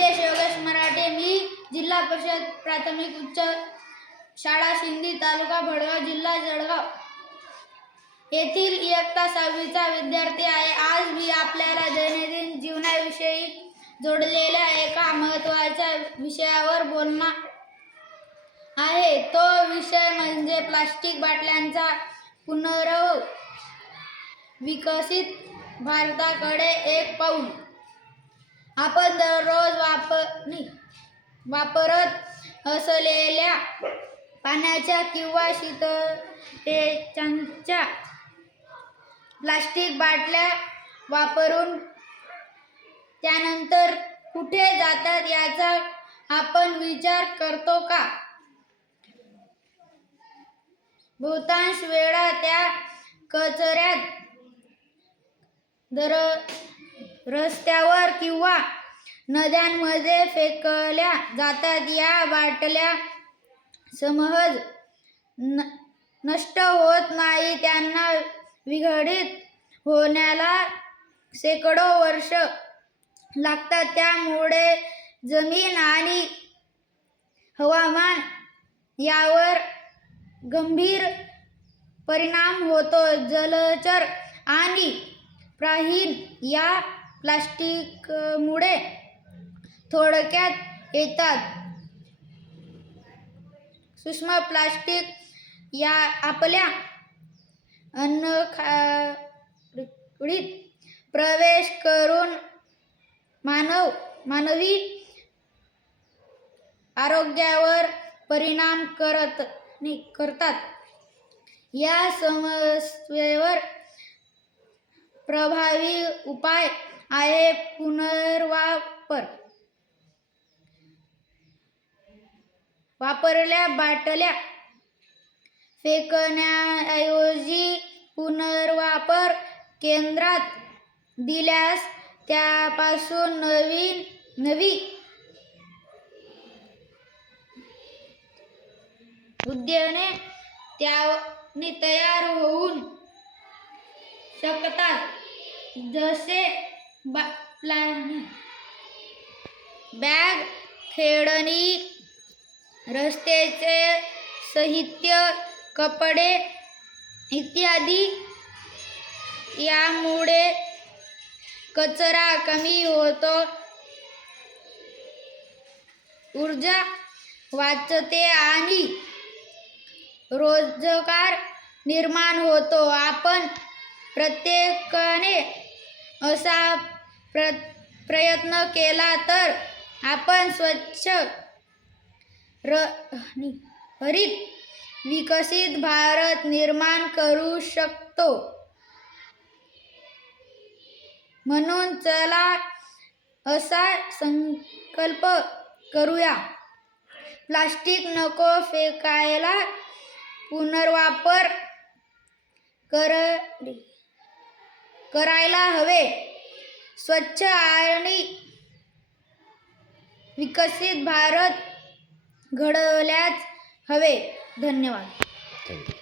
नितेश योगेश मराठे. मी जिल्हा परिषद प्राथमिक उच्च शाळा शिंदी, तालुका भडगाव, जिल्हा जळगाव येथील इयत्ता 6वीचा विद्यार्थी आहे. आज मी आपल्याला दैनंदिन जीवनाविषयी जोडलेल्या एका महत्त्वाच्या विषयावर बोलणार आहे. तो विषय म्हणजे प्लास्टिक बाटल्यांचा पुनर्वापर. विकसित भारताकडे एक पाऊल. आपण दररोज वापरत असलेल्या पाण्याच्या किंवा शीतपेयांच्या प्लास्टिक बाटल्या वापरून त्यानंतर कुठे जातात याचा आपण विचार करतो का? बहुतांश वेळा त्या कचऱ्यात रस्त्यावर किंवा नद्यांमध्ये फेकल्या जातात. या बाटल्या सहज नष्ट होत नाहीत. त्यांना विघटित होण्याला शेकडो वर्षे लागतात. त्यामुळे जमीन आणि हवामान यावर गंभीर परिणाम होतो. जलचर आणि प्राणी या प्लास्टिकमुळे धोक्यात येतात. सूक्ष्म प्लास्टिक या आपल्या अन्ननळीत प्रवेश करून मानवी आरोग्यावर परिणाम करतात. या समस्येवर प्रभावी उपाय आहे पुनर्वापर. वापरलेल्या बाटल्या फेकण्याऐवजी पुनर्वापर केंद्रात दिल्यास त्यापासून नवी उत्पादने तयार होऊ शकतात. जसे बॅग, खेळणी, रस्त्याचे साहित्य, कपडे इत्यादी. यामुळे कचरा कमी होतो, ऊर्जा वाचते आणि रोजगार निर्माण होतो. आपण प्रत्येकाने असा प्रयत्न केला तर आपण स्वच्छ हरित विकसित भारत निर्माण करू शकतो. म्हणून चला असा संकल्प करूया. प्लास्टिक नको फेकायला, पुनर्वापर करायला हवे. स्वच्छ आणि विकसित भारत घडवायलाच हवे. धन्यवाद.